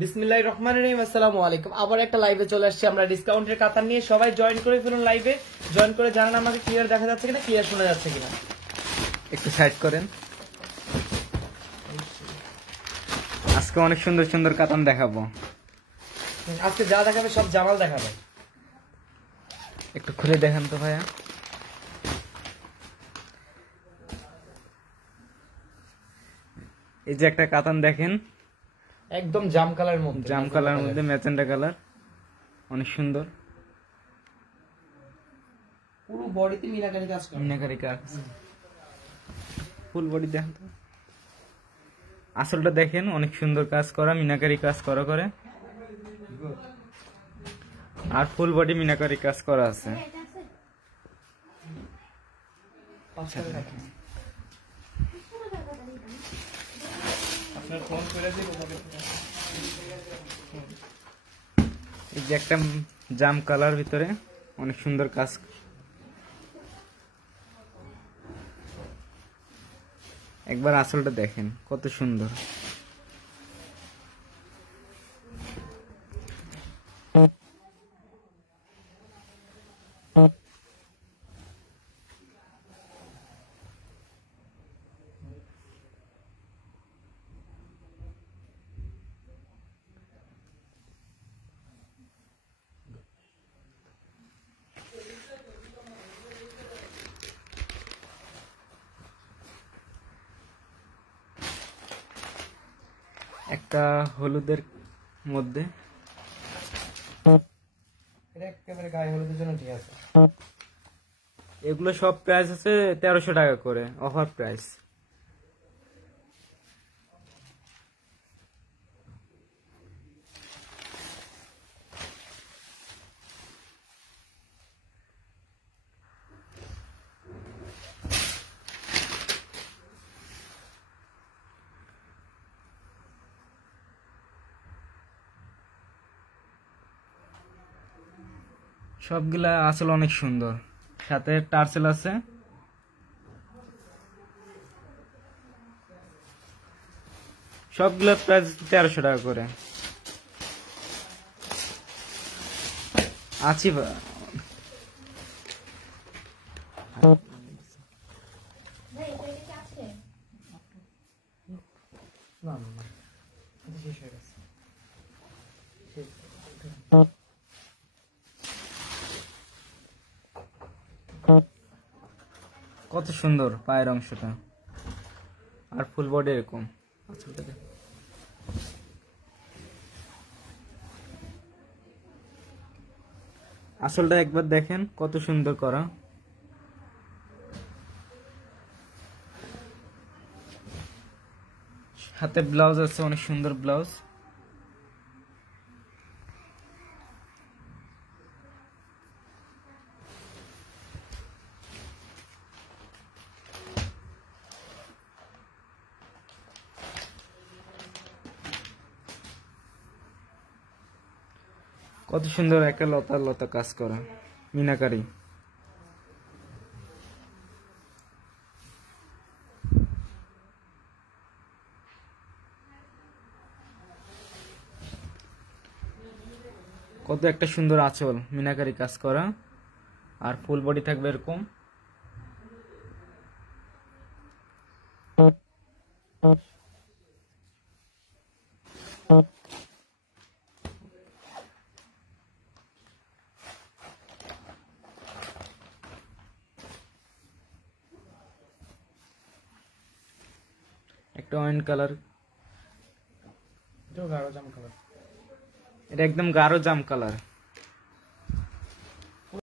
বিসমিল্লাহির রহমানির রহিম। আসসালামু আলাইকুম। আবার একটা লাইভে চলে আসছি আমরা ডিসকাউন্টের কাতান নিয়ে। সবাই জয়েন করে ফেলুন লাইভে। জয়েন করে জানান আমাকে ক্লিয়ার দেখা যাচ্ছে কিনা, ক্লিয়ার শোনা যাচ্ছে কিনা। একটু সাইড করেন। আজকে অনেক সুন্দর সুন্দর কাতান দেখাবো। আজকে যা দেখাবে সব জামাল দেখাবে। একটু খুলে দেখেন তো ভাইয়া। এই যে একটা কাতান দেখেন, একদম জাম কালারের মধ্যে, জাম কালারের মধ্যে ম্যাজেন্ডা কালার, অনেক সুন্দর। পুরো বডিতে মিনাকারি কাজ করা, মিনাকারি কাজ, ফুল বডি দেখেন তো। আসলটা দেখেন, অনেক সুন্দর কাজ করা, মিনাকারি কাজ করা করে, আর ফুল বডি মিনাকারি কাজ করা আছে। এই যে একটা জাম কালার ভিতরে অনেক সুন্দর কাজ। একবার আসলটা দেখেন কত সুন্দর। একটা হলুদের মধ্যে, এটা একেবারে গায়ে হলুদের জন্য ঠিক আছে। এগুলো সব প্রাইস আছে 1300 টাকা করে, অফার প্রাইস। সবগুলা আসলে অনেক সুন্দর, সাথে টার্সেল আছে। সবগুলা প্রাইস 1300 টাকা করে আছি। কত সুন্দর পায়ের অংশটা, আর ফুল বডি এরকম। আসলটা একবার দেখেন কত সুন্দর করা। হাতে ব্লাউজ আছে, অনেক সুন্দর ব্লাউজ। কত সুন্দর একটা লতা লতা কাজ করা মিনাকারি। কত একটা সুন্দর আঁচল, মিনাকারি কাজ করা, আর ফুল বডি থাকবে এরকম। একটা ওয়াইন কালার, গাঢ় জাম কালার, এটা একদম গাঢ় জাম কালার।